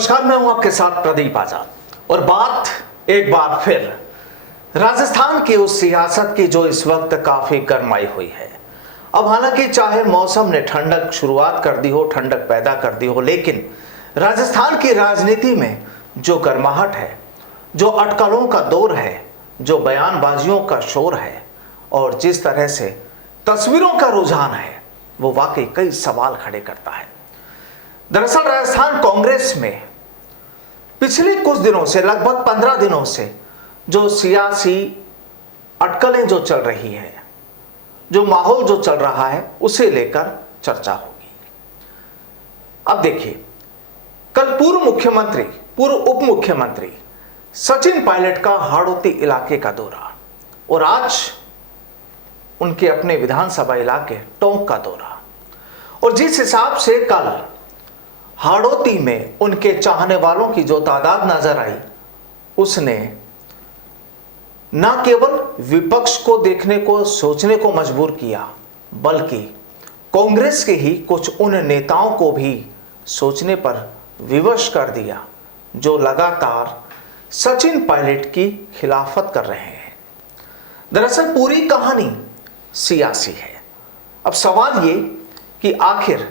नमस्कार, मैं हूं आपके साथ प्रदीप आजाद और बात एक बार फिर राजस्थान की उस सियासत की जो इस वक्त काफी गरमाई हुई है। अब हालांकि चाहे मौसम ने ठंडक शुरुआत कर दी हो, ठंडक पैदा कर दी हो, लेकिन राजस्थान की राजनीति में जो गर्माहट है, जो अटकलों का दौर है, जो बयानबाजियों का शोर है और जिस तरह से तस्वीरों का रुझान है, वो वाकई कई सवाल खड़े करता है। दरअसल राजस्थान कांग्रेस में पिछले कुछ दिनों से, लगभग 15 दिनों से जो सियासी अटकलें जो चल रही है, जो माहौल जो चल रहा है, उसे लेकर चर्चा होगी। अब देखिए, कल पूर्व मुख्यमंत्री, पूर्व उप मुख्यमंत्री सचिन पायलट का हाड़ौती इलाके का दौरा और आज उनके अपने विधानसभा इलाके टोंक का दौरा। और जिस हिसाब से कल हाड़ौती में उनके चाहने वालों की जो तादाद नजर आई, उसने न केवल विपक्ष को देखने को, सोचने को मजबूर किया, बल्कि कांग्रेस के ही कुछ उन नेताओं को भी सोचने पर विवश कर दिया जो लगातार सचिन पायलट की खिलाफत कर रहे हैं। दरअसल पूरी कहानी सियासी है। अब सवाल ये कि आखिर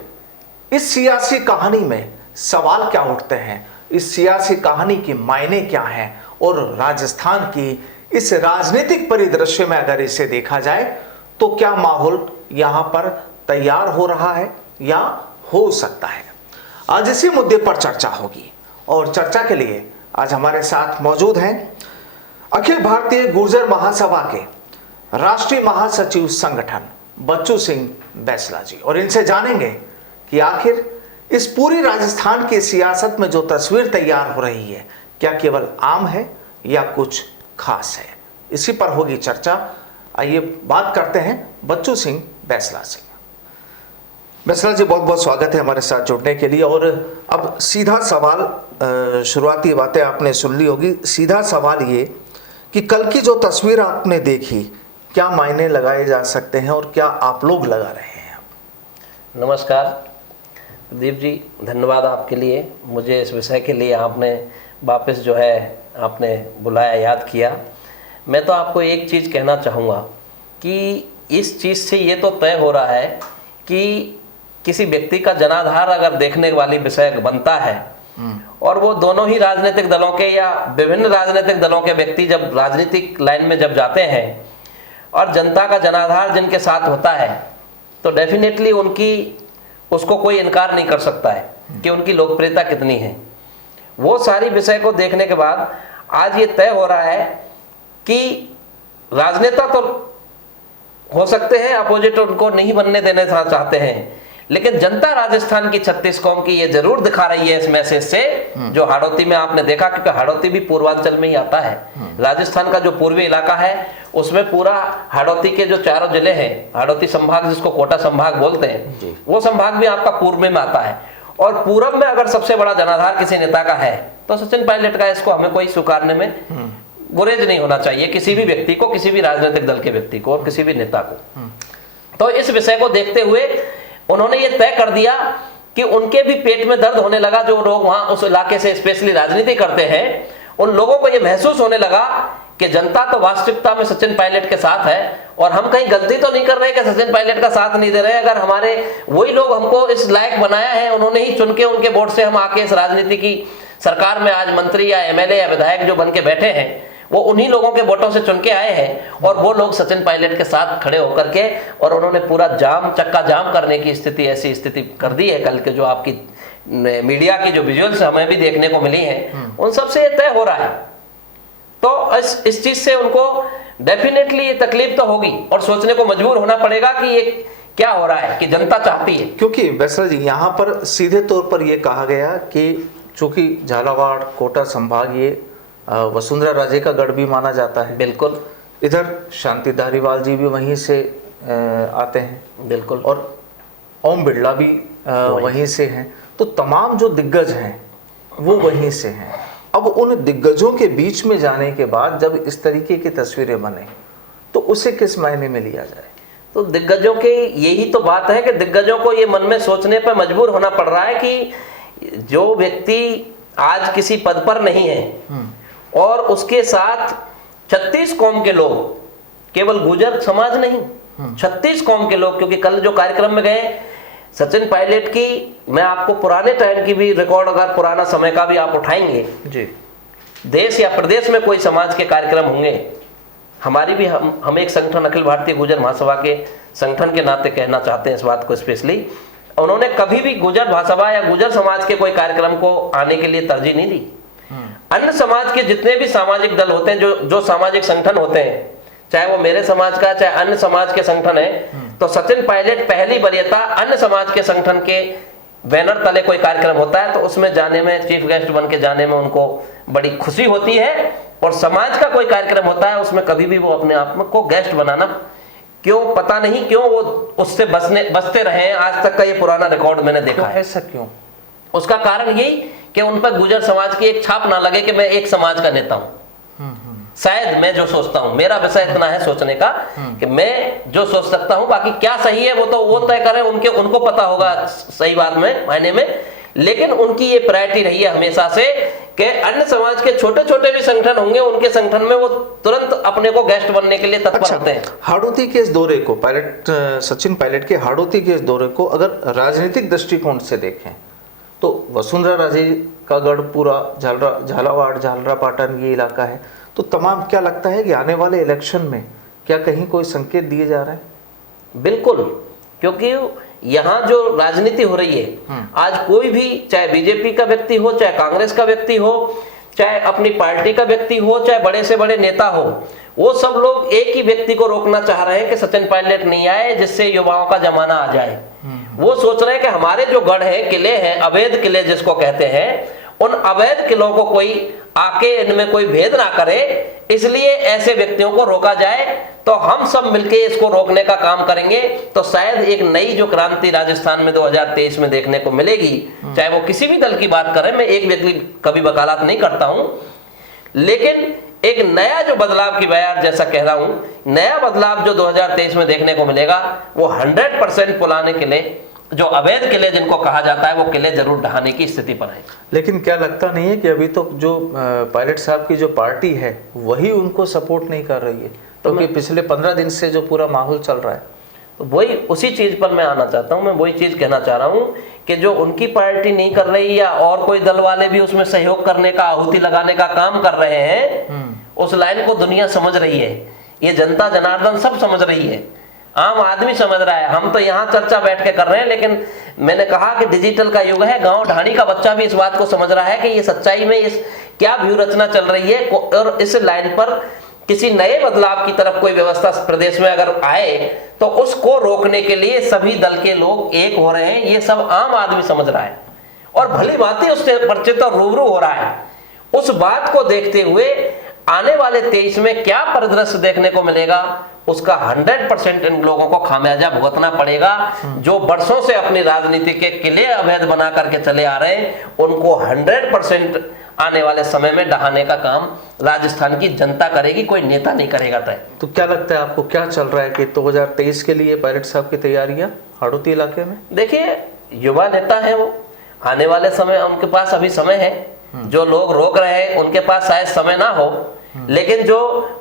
इस सियासी कहानी में सवाल क्या उठते हैं, इस सियासी कहानी के मायने क्या हैं, और राजस्थान की इस राजनीतिक परिदृश्य में अगर इसे देखा जाए तो क्या माहौल यहां पर तैयार हो रहा है या हो सकता है। आज इसी मुद्दे पर चर्चा होगी और चर्चा के लिए आज हमारे साथ मौजूद हैं अखिल भारतीय गुर्जर महासभा के राष्ट्रीय महासचिव संगठन बच्चू सिंह बैसला जी, और इनसे जानेंगे कि आखिर इस पूरी राजस्थान की सियासत में जो तस्वीर तैयार हो रही है, क्या केवल आम है या कुछ खास है। इसी पर होगी चर्चा। आइए बात करते हैं बच्चू सिंह बैसला से। बैसला जी, बहुत बहुत स्वागत है हमारे साथ जुड़ने के लिए। और अब सीधा सवाल, शुरुआती बातें आपने सुन ली होगी, सीधा सवाल ये कि कल की जो तस्वीर आपने देखी, क्या मायने लगाए जा सकते हैं और क्या आप लोग लगा रहे हैं। नमस्कार प्रदीप जी, धन्यवाद आपके लिए, मुझे इस विषय के लिए आपने वापस जो है आपने बुलाया, याद किया। मैं तो आपको एक चीज़ कहना चाहूँगा कि इस चीज़ से ये तो तय हो रहा है कि किसी व्यक्ति का जनाधार अगर देखने वाली विषय बनता है और वो दोनों ही राजनीतिक दलों के या विभिन्न राजनीतिक दलों के व्यक्ति जब राजनीतिक लाइन में जब जाते हैं और जनता का जनाधार जिनके साथ होता है, तो डेफिनेटली उसको कोई इनकार नहीं कर सकता है कि उनकी लोकप्रियता कितनी है। वो सारी विषय को देखने के बाद आज ये तय हो रहा है कि राजनेता तो हो सकते हैं, अपोजिट उनको नहीं बनने देना चाहते हैं, लेकिन जनता राजस्थान की 36 कौम की ये जरूर दिखा रही है इस मैसेज से, जो हाड़ौती में आपने देखा, क्योंकि हाड़ौती भी पूर्वांचल में ही आता है। राजस्थान का जो पूर्वी इलाका है उसमें पूरा हाड़ौती के जो चारों जिले हैं, हाड़ौती संभाग जिसको कोटा संभाग बोलते हैं, वो संभाग भी आपका पूर्व में आता है। और पूरब में अगर सबसे बड़ा जनाधार किसी नेता का है तो सचिन पायलट का। इसको हमें कोई स्वीकारने में गुरेज नहीं होना चाहिए, किसी भी व्यक्ति को, किसी भी राजनीतिक दल के व्यक्ति को और किसी भी नेता को। तो इस विषय को देखते हुए उन्होंने ये तय कर दिया कि उनके भी पेट में दर्द होने लगा। जो लोग वहां उस इलाके से स्पेशली राजनीति करते हैं, उन लोगों को ये महसूस होने लगा कि जनता तो वास्तविकता में सचिन पायलट के साथ है और हम कहीं गलती तो नहीं कर रहे कि सचिन पायलट का साथ नहीं दे रहे। अगर हमारे वही लोग हमको इस लायक बनाया है, उन्होंने ही चुन के, उनके वोट से हम आके इस राजनीति की सरकार में आज मंत्री या एमएलए या विधायक जो बन के बैठे हैं, वो उन्हीं लोगों के वोटों से चुन के आए हैं। और वो लोग सचिन पायलट के साथ खड़े होकर के, और उन्होंने पूरा चक्का जाम करने की स्थिति, ऐसी स्थिति कर दी है। कल के जो आपकी मीडिया की जो विजुअल्स हमें भी देखने को मिली हैं, उन सबसे ये तय हो रहा है। तो इस चीज से उनको डेफिनेटली ये तकलीफ तो होगी और सोचने को मजबूर होना पड़ेगा कि ये क्या हो रहा है, कि जनता चाहती है। क्योंकि बैसला जी, यहाँ पर सीधे तौर पर यह कहा गया कि चूंकि झालावाड़ कोटा संभाग ये वसुंधरा राजे का गढ़ भी माना जाता है। बिल्कुल। इधर शांति धारीवाल जी भी वहीं से आते हैं। बिल्कुल। और ओम बिरला भी वहीं से हैं। तो तमाम जो दिग्गज हैं वो वहीं से हैं। अब उन दिग्गजों के बीच में जाने के बाद जब इस तरीके की तस्वीरें बने तो उसे किस मायने में लिया जाए। तो दिग्गजों की यही तो बात है कि दिग्गजों को ये मन में सोचने पर मजबूर होना पड़ रहा है कि जो व्यक्ति आज किसी पद पर नहीं है और उसके साथ 36 कौम के लोग, केवल गुर्जर समाज नहीं, 36 कौम के लोग, क्योंकि कल जो कार्यक्रम में गए सचिन पायलट की, मैं आपको पुराने टाइम की भी रिकॉर्ड, अगर पुराना समय का भी आप उठाएंगे जी, देश या प्रदेश में कोई समाज के कार्यक्रम होंगे, हमारी भी हम एक संगठन अखिल भारतीय गुर्जर महासभा के संगठन के नाते कहना चाहते हैं इस बात को स्पेशली, उन्होंने कभी भी गुर्जर महासभा या गुर्जर समाज के कोई कार्यक्रम को आने के लिए तरजीह नहीं दी। अन्य समाज के जितने भी सामाजिक दल होते हैं, जो सामाजिक संगठन होते हैं, चाहे वो मेरे समाज का चाहे अन्य समाज के संगठन है, तो सचिन पायलट पहली वरीयता अन्य समाज के संगठन के बैनर तले कोई कार्यक्रम होता है तो उसमें जाने में, चीफ गेस्ट बन के जाने में उनको बड़ी खुशी होती है, और समाज का कोई कार्यक्रम होता है उसमें कभी भी वो अपने आप को गेस्ट बनाना, क्यों पता नहीं क्यों वो उससे बचते रहे हैं। आज तक का ये पुराना रिकॉर्ड मैंने देखा है। ऐसा क्यों? उसका कारण यही कि उन पर गुर्जर समाज की एक छाप ना लगे कि मैं एक समाज का नेता हूं। शायद मैं जो सोचता हूं, मेरा विषय इतना है सोचने का कि मैं जो सोच सकता हूं, बाकी क्या सही है वो तो वो तय करें, उनको पता होगा सही बात में मायने में, लेकिन उनकी ये प्रायोरिटी रही है हमेशा से कि अन्य समाज के छोटे छोटे भी संगठन होंगे, उनके संगठन में वो तुरंत अपने को गेस्ट बनने के लिए तत्पर होते हैं। हाड़ौती के इस दौरे को, सचिन पायलट के हाड़ौती के इस दौरे को अगर राजनीतिक दृष्टिकोण से देखें तो वसुंधरा राजे का गढ़ पूरा झालावाड़, झालरापाटन ये इलाका है, तो तमाम क्या लगता है कि आने वाले इलेक्शन में क्या कहीं कोई संकेत दिए जा रहे हैं? बिल्कुल, क्योंकि यहाँ जो राजनीति हो रही है, आज कोई भी, चाहे बीजेपी का व्यक्ति हो, चाहे कांग्रेस का व्यक्ति हो, चाहे अपनी पार्टी का व्यक्ति हो, चाहे बड़े से बड़े नेता हो, वो सब लोग एक ही व्यक्ति को रोकना चाह रहे हैं कि सचिन पायलट नहीं आए, जिससे युवाओं का जमाना आ जाए। वो सोच रहे हैं कि हमारे जो गढ़ है, किले हैं, अवैध किले जिसको कहते हैं, उन अवैध किलों को कोई आके इनमें कोई भेद ना करे, इसलिए ऐसे व्यक्तियों को रोका जाए, तो हम सब मिलके इसको रोकने का काम करेंगे, तो शायद एक नई जो क्रांति राजस्थान में 2023 में देखने को मिलेगी। चाहे वो किसी भी दल की बात करें, मैं एक व्यक्ति कभी वकालत नहीं करता हूं, लेकिन एक नया जो बदलाव की बयार जैसा कह रहा हूं, नया बदलाव जो 2023 में देखने को मिलेगा वो 100% पुराने किले, जो अवैध किले जिनको कहा जाता है, वो किले जरूर ढहाने की स्थिति पर है। लेकिन क्या लगता नहीं है कि अभी तो जो पायलट साहब की जो पार्टी है वही उनको सपोर्ट नहीं कर रही है? क्योंकि पिछले 15 दिन से जो पूरा माहौल चल रहा है, तो वही उसी चीज पर मैं आना चाहता हूं। मैं वही चीज कहना चाह रहा हूं कि जो उनकी पार्टी नहीं कर रही या और कोई दल वाले भी उसमें सहयोग करने का, आहुति लगाने का काम कर रहे हैं, उस लाइन को दुनिया समझ रही है, ये जनता जनार्दन सब समझ रही है, आम आदमी समझ रहा है। हम तो यहाँ चर्चा बैठ के कर रहे हैं, लेकिन मैंने कहा कि डिजिटल का युग है, गांव ढाणी का बच्चा भी इस बात को समझ रहा है कि ये सच्चाई में इस क्या व्यू रचना चल रही है, और इस लाइन पर किसी नए बदलाव की तरफ कोई व्यवस्था प्रदेश में अगर आए तो उसको रोकने के लिए सभी दल के लोग एक हो रहे हैं, ये सब आम आदमी समझ रहा है और भली भांति उससे परिचित और रूबरू हो रहा है। उस बात को देखते हुए आने वाले 23 में क्या परिदृश्य देखने को मिलेगा, उसका 100% इन लोगों को खामियाजा भुगतना पड़ेगा। जो वर्षों से अपनी राजनीति के किले अवैध बना करके चले आ रहे हैं, उनको 100% आने वाले समय में ढहाने का काम राजस्थान की जनता करेगी, कोई नेता नहीं करेगा तय। तो क्या लगता है आपको, क्या चल रहा है कि 2023 के लिए पायलट साहब की तैयारियां हाड़ौती इलाके में? देखिए, युवा नेता है वो, आने वाले समय उनके पास अभी समय है। जो लोग रोक रहे हैं उनके पास शायद समय ना हो, लेकिन जो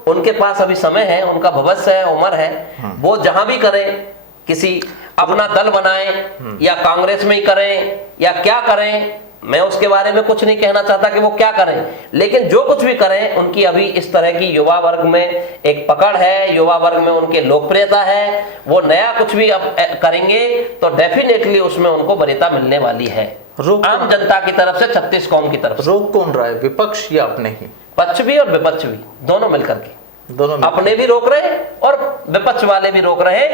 उनके पास अभी समय है, उनका भविष्य है, उम्र है, वो जहां भी करें, किसी अपना दल बनाएं या कांग्रेस में ही करें या क्या करें, मैं उसके बारे में कुछ नहीं कहना चाहता कि वो क्या करें, लेकिन जो कुछ भी करें, उनकी अभी इस तरह की युवा वर्ग में एक पकड़ है, युवा वर्ग में उनकी लोकप्रियता है। वो नया कुछ भी अब करेंगे तो डेफिनेटली उसमें उनको वरीयता मिलने वाली है, आम जनता की तरफ से, 36 कौम की तरफ से। रोक कौन रहा है, विपक्ष या अपने ही? पक्ष भी और विपक्ष भी, दोनों मिलकर के, दोनों अपने भी रोक रहे और विपक्ष वाले भी रोक रहे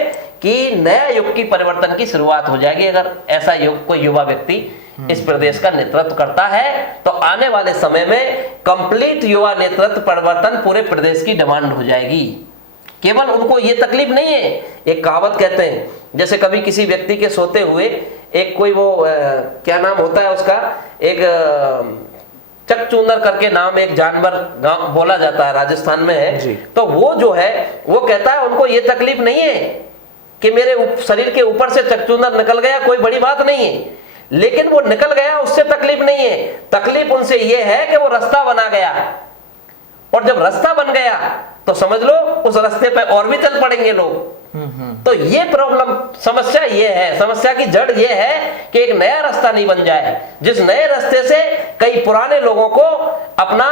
कि नया युग की परिवर्तन की शुरुआत हो जाएगी। अगर ऐसा युग कोई युवा व्यक्ति इस प्रदेश का नेतृत्व करता है तो आने वाले समय में कंप्लीट युवा नेतृत्व परिवर्तन पूरे प्रदेश की डिमांड हो जाएगी। केवल उनको ये तकलीफ नहीं है, एक कहावत कहते हैं, जैसे कभी किसी व्यक्ति के सोते हुए एक कोई वो क्या नाम होता है उसका, एक चकचूंदर करके नाम एक जानवर बोला जाता है, राजस्थान में है, तो वो जो है वो कहता है उनको ये तकलीफ नहीं है कि मेरे शरीर के ऊपर से चकचूंदर निकल गया, कोई बड़ी बात नहीं है, लेकिन वो निकल गया, उससे तकलीफ नहीं है। तकलीफ उनसे ये है कि वो रास्ता बना गया, और जब रास्ता बन गया तो समझ लो उस रास्ते पे और भी चल पड़ेंगे लोग। तो ये प्रॉब्लम, समस्या ये है, समस्या की जड़ ये है कि एक नया रास्ता नहीं बन जाए, जिस नए रास्ते से कई पुराने लोगों को अपना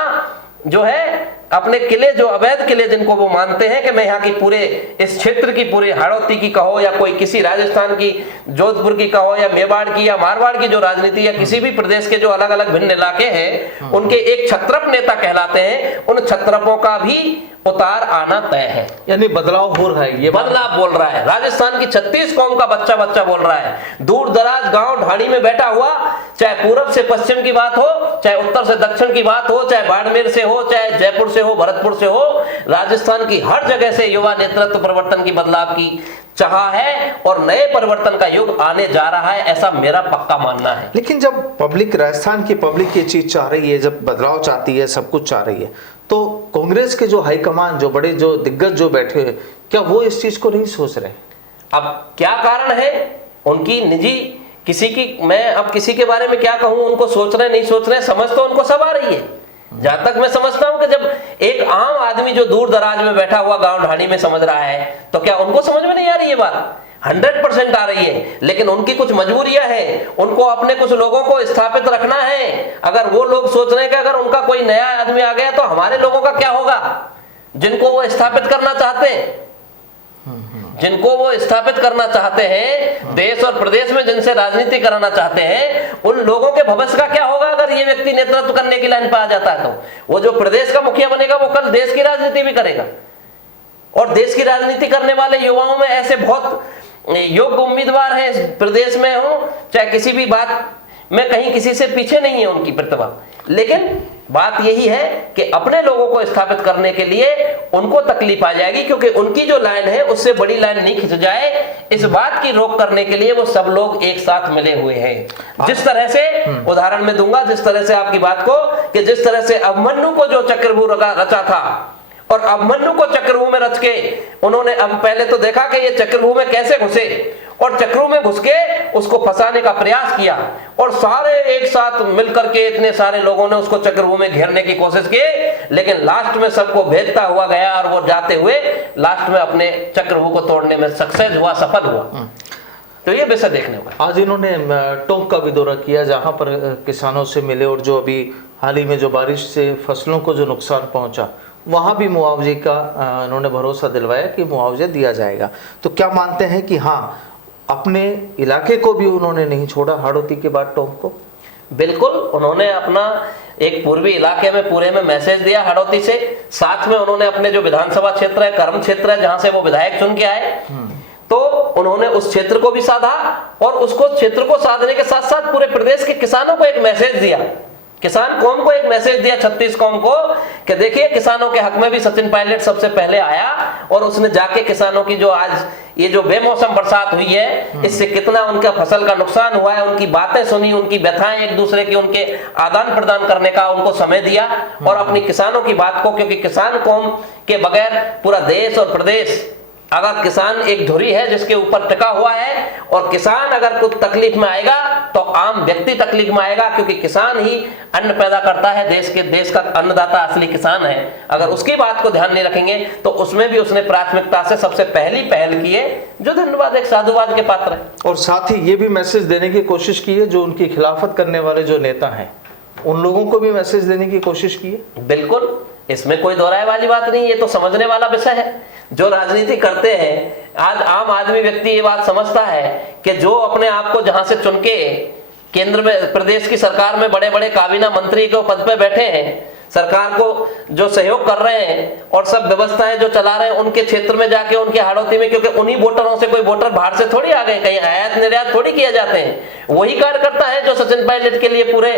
जो है अपने किले, जो अवैध किले जिनको वो मानते हैं कि मैं यहाँ की पूरे इस क्षेत्र की, पूरी हाड़ौती की कहो या कोई किसी राजस्थान की, जोधपुर की कहो या मेवाड़ की या मारवाड़ की जो राजनीति, या किसी भी प्रदेश के जो अलग अलग भिन्न इलाके हैं उनके एक छत्रप नेता कहलाते हैं, उन छत्रपों का भी उतार आना तय है। यानी बदलाव हो रहा है, ये बदलाव बोल रहा है। राजस्थान की 36 कौम का बच्चा बोल रहा है। दूर दराज गांव ढाणी में बैठा हुआ, चाहे पूरब से पश्चिम की बात हो, चाहे उत्तर से दक्षिण की बात हो, चाहे बाड़मेर से हो, चाहे जयपुर से हो, भरतपुर से हो, राजस्थान की हर जगह से युवा नेतृत्व परिवर्तन की, बदलाव की चाह है, और नए परिवर्तन का युग आने जा रहा है, ऐसा मेरा पक्का मानना है। लेकिन जब पब्लिक, राजस्थान की पब्लिक ये चीज चाह रही है, जब बदलाव चाहती है, सब कुछ चाह रही है, तो कांग्रेस के जो हाईकमान, जो बड़े, जो दिग्गज जो बैठे हैं, क्या वो इस चीज को नहीं सोच रहे? अब क्या कारण है उनकी निजी, किसी की, मैं अब किसी के बारे में क्या कहूं, उनको सोच रहे नहीं सोच रहे, समझ तो उनको सब आ रही है। जहां तक मैं समझता हूं कि जब एक आम आदमी जो दूर दराज में बैठा हुआ गांव ढाणी में समझ रहा है, तो क्या उनको समझ में नहीं आ रही ये बात? 100% आ रही है। लेकिन उनकी कुछ मजबूरियां हैं, उनको अपने कुछ लोगों को स्थापित रखना है। अगर वो लोग सोच रहे हैं कि अगर उनका कोई नया आदमी आ गया तो हमारे लोगों का क्या होगा, जिनको वो स्थापित करना चाहते हैं, जिनको वो स्थापित करना चाहते हैं, देश और प्रदेश में जिनसे राजनीति कराना चाहते हैं, उन लोगों के भविष्य का क्या होगा अगर ये व्यक्ति नेतृत्व करने की लाइन पर आ जाता है? तो वो जो प्रदेश का मुखिया बनेगा वो कल देश की राजनीति भी करेगा, और देश की राजनीति करने वाले युवाओं में ऐसे बहुत योग्य उम्मीदवार हैं प्रदेश में, हो चाहे किसी भी बात में, कहीं किसी से पीछे नहीं है उनकी प्रतिभा। लेकिन बात यही है कि अपने लोगों को स्थापित करने के लिए उनको तकलीफ आ जाएगी, क्योंकि उनकी जो लाइन है उससे बड़ी लाइन नहीं खिंच जाए, इस बात की रोक करने के लिए वो सब लोग एक साथ मिले हुए हैं। जिस तरह से उदाहरण में दूंगा, जिस तरह से आपकी बात को, कि जिस तरह से अभिमन्यु को जो चक्रव्यूह रचा था, और अभिमन्यु को चक्रव्यूह में रच के उन्होंने अब पहले तो देखा कि ये चक्रव्यूह में कैसे घुसे, और चक्रों में घुस के उसको फंसाने का प्रयास किया, और सारे एक साथ मिलकर के इतने सारे लोगों ने उसको चक्रव्यूह में घेरने की कोशिश की, लेकिन लास्ट में सबको भेदता हुआ गया, और वो जाते हुए लास्ट में अपने चक्रव्यूह को तोड़ने में सक्सेस हुआ, सफल हुआ। तो ये विषय देखने को आज इन्होंने टोंक का भी दौरा किया, जहां पर किसानों से मिले, और जो अभी हाल ही में जो बारिश से फसलों को जो नुकसान पहुंचा, वहाँ भी मुआवजे का उन्होंने भरोसा दिलवाया कि मुआवजा दिया जाएगा। तो क्या मानते हैं कि हाँ, अपने इलाके को भी उन्होंने नहीं छोड़ा, हाड़ौती के बाद टोंक को? बिल्कुल, उन्होंने अपना एक पूर्वी इलाके में पूरे में मैसेज दिया हाड़ौती से, साथ में उन्होंने अपने जो विधानसभा क्षेत्र है, कर्म क्षेत्र है, जहां से वो विधायक चुन के आए, तो उन्होंने उस क्षेत्र को भी साधा, और उसको क्षेत्र को साधने के साथ साथ पूरे प्रदेश के किसानों को एक मैसेज दिया, किसान कौम को एक मैसेज दिया, 36 कौम को, कि देखिए किसानों के हक में भी सचिन पायलट सबसे पहले आया, और उसने जाके किसानों की जो आज ये जो बेमौसम बरसात हुई है, इससे कितना उनका फसल का नुकसान हुआ है, उनकी बातें सुनी, उनकी व्यथाएं एक दूसरे की, उनके आदान प्रदान करने का उनको समय दिया, और अपनी किसानों की बात को, क्योंकि किसान कौम के बगैर पूरा देश और प्रदेश, अगर किसान एक धुरी है जिसके ऊपर टिका हुआ है, और किसान अगर कुछ तकलीफ में आएगा तो आम व्यक्ति तकलीफ में आएगा, क्योंकि किसान ही अन्न पैदा करता है, देश का अन्नदाता असली किसान है। अगर उसकी बात को ध्यान नहीं रखेंगे तो उसमें भी उसने प्राथमिकता से सबसे पहली पहल की है, जो धन्यवाद, एक साधुवाद के पात्र है। और साथ ही ये भी मैसेज देने की कोशिश की है, जो उनकी खिलाफत करने वाले जो नेता हैं, उन लोगों को भी मैसेज देने की कोशिश की है। बिल्कुल, इसमें कोई दोहराए वाली बात नहीं, ये तो समझने वाला विषय है। जो राजनीति करते हैं, आज आम आदमी व्यक्ति ये बात समझता है कि जो अपने आप को जहां से चुन के केंद्र में, प्रदेश की सरकार में बड़े बड़े काबीना मंत्री के पद पे बैठे हैं, सरकार को जो सहयोग कर रहे हैं और सब व्यवस्थाएं जो चला रहे हैं, उनके क्षेत्र में जाके, उनके हाड़ौती में, क्योंकि उन्हीं वोटरों से कोई वोटर बाहर से थोड़ी आ गए, कहीं आयात निर्यात थोड़ी किए जाते हैं। वही कार्यकर्ता है जो सचिन पायलट के लिए पूरे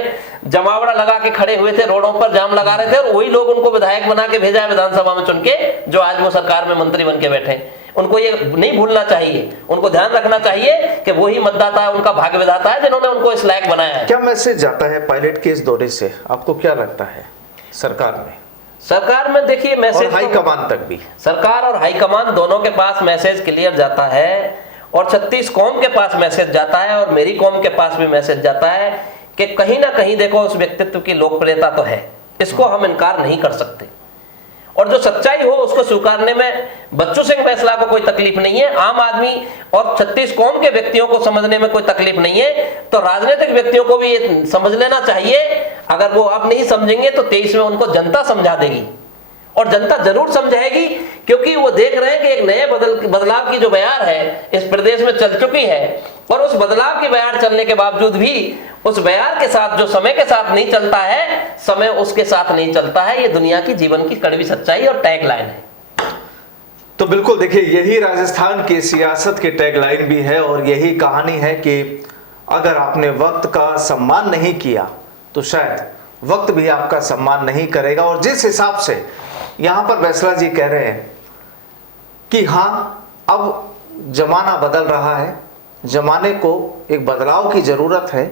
जमावड़ा लगा के खड़े हुए थे, रोडों पर जाम लगा रहे थे, और वही लोग उनको विधायक बना के भेजा है विधानसभा में चुन के, जो आज वो सरकार में मंत्री बन के बैठे। उनको ये नहीं भूलना चाहिए, उनको ध्यान रखना चाहिए कि वही मतदाता है, उनका भाग्य विधाता है, जिन्होंने उनको इस लायक बनाया है। क्या मैसेज जाता है पायलट के इस दौरे से, आपको क्या लगता है? सरकार में देखिए मैसेज, हाईकमान तक भी, सरकार और हाईकमान दोनों के पास मैसेज क्लियर जाता है, और 36 कौम के पास मैसेज जाता है और मेरी कौम के पास भी मैसेज जाता है कि कहीं ना कहीं देखो उस व्यक्तित्व की लोकप्रियता तो है, इसको हम इनकार नहीं कर सकते। और जो सच्चाई हो उसको स्वीकारने में बच्चू सिंह बैसला को कोई तकलीफ नहीं है, आम आदमी और 36 कौम के व्यक्तियों को समझने में कोई तकलीफ नहीं है। तो राजनीतिक व्यक्तियों को भी ये समझ लेना चाहिए, अगर वो अब नहीं समझेंगे तो 23 में उनको जनता समझा देगी, और जनता जरूर समझाएगी, क्योंकि वो देख रहे हैं कि एक नए बदलाव की जो बयार है इस प्रदेश में चल चुकी है, और उस बदलाव की बयार चलने के बावजूद भी उस बयार के साथ जो समय के साथ नहीं चलता है, समय उसके साथ नहीं चलता है। ये दुनिया की जीवन की कड़वी सच्चाई और टैगलाइन है। तो बिल्कुल देखिए, यही राजस्थान की सियासत की टैगलाइन भी है और यही कहानी है कि अगर आपने वक्त का सम्मान नहीं किया तो शायद वक्त भी आपका सम्मान नहीं करेगा। और जिस हिसाब से यहाँ पर बैसला जी कह रहे हैं कि हाँ, अब जमाना बदल रहा है, जमाने को एक बदलाव की ज़रूरत है,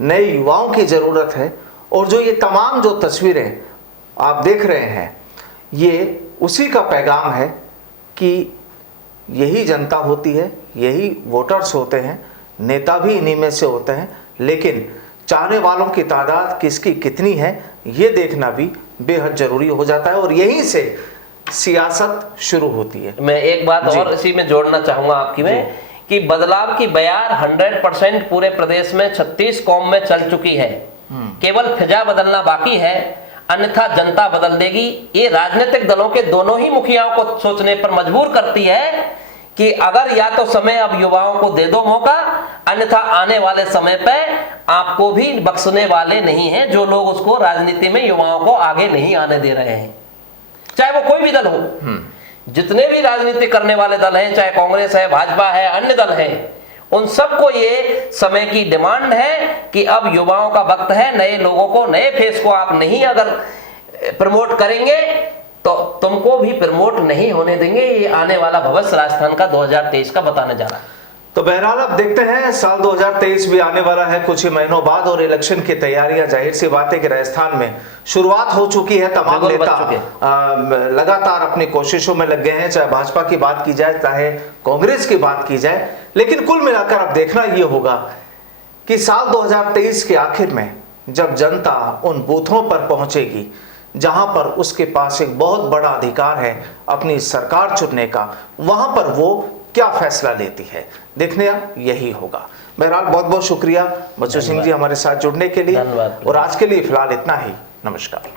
नए युवाओं की ज़रूरत है, और जो ये तमाम जो तस्वीरें आप देख रहे हैं ये उसी का पैगाम है कि यही जनता होती है, यही वोटर्स होते हैं, नेता भी इन्हीं में से होते हैं, लेकिन चाहने वालों की तादाद किसकी कितनी है ये देखना भी बेहद ज़रूरी हो जाता है, और यहीं से सियासत शुरू होती है। मैं एक बात और इसी में जोड़ना चाहूँगा आपकी में, कि बदलाव की बयार 100% पूरे प्रदेश में 36 कौम में चल चुकी है, केवल फिजा बदलना बाकी है, अन्यथा जनता बदल देगी। ये राजनीतिक दलों के दोनों ही मुखियाओं को सोचने पर मजबूर करती है कि अगर या तो समय अब युवाओं को दे दो मौका, अन्यथा आने वाले समय पे आपको भी बख्शने वाले नहीं हैं जो लोग उसको राजनीति में युवाओं को आगे नहीं आने दे रहे हैं, चाहे वो कोई भी दल हो। जितने भी राजनीति करने वाले दल हैं, चाहे कांग्रेस है, भाजपा है, अन्य दल हैं, उन सबको ये समय की डिमांड है कि अब युवाओं का वक्त है, नए लोगों को, नए फेस को आप नहीं अगर प्रमोट करेंगे तो तुमको भी प्रमोट नहीं होने देंगे। ये आने वाला भविष्य राजस्थान का 2023 का बताने जा रहा है। तो बहरहाल अब देखते हैं, साल 2023 भी आने वाला है कुछ ही महीनों बाद, और इलेक्शन की तैयारियां जाहिर सी बात है कि राजस्थान में शुरुआत हो चुकी है। तमाम नेता लगातार अपनी कोशिशों में लग गए हैं, चाहे भाजपा की बात की जाए, चाहे कांग्रेस की बात की जाए। लेकिन कुल मिलाकर अब देखना यह होगा कि साल 2023 के आखिर में जब जनता उन बूथों पर पहुंचेगी जहां पर उसके पास एक बहुत बड़ा अधिकार है अपनी सरकार चुनने का, वहां पर वो क्या फैसला लेती है, देखने यही होगा। बहरहाल बहुत बहुत शुक्रिया बच्चू सिंह जी हमारे साथ जुड़ने के लिए, और आज के लिए फिलहाल इतना ही। नमस्कार।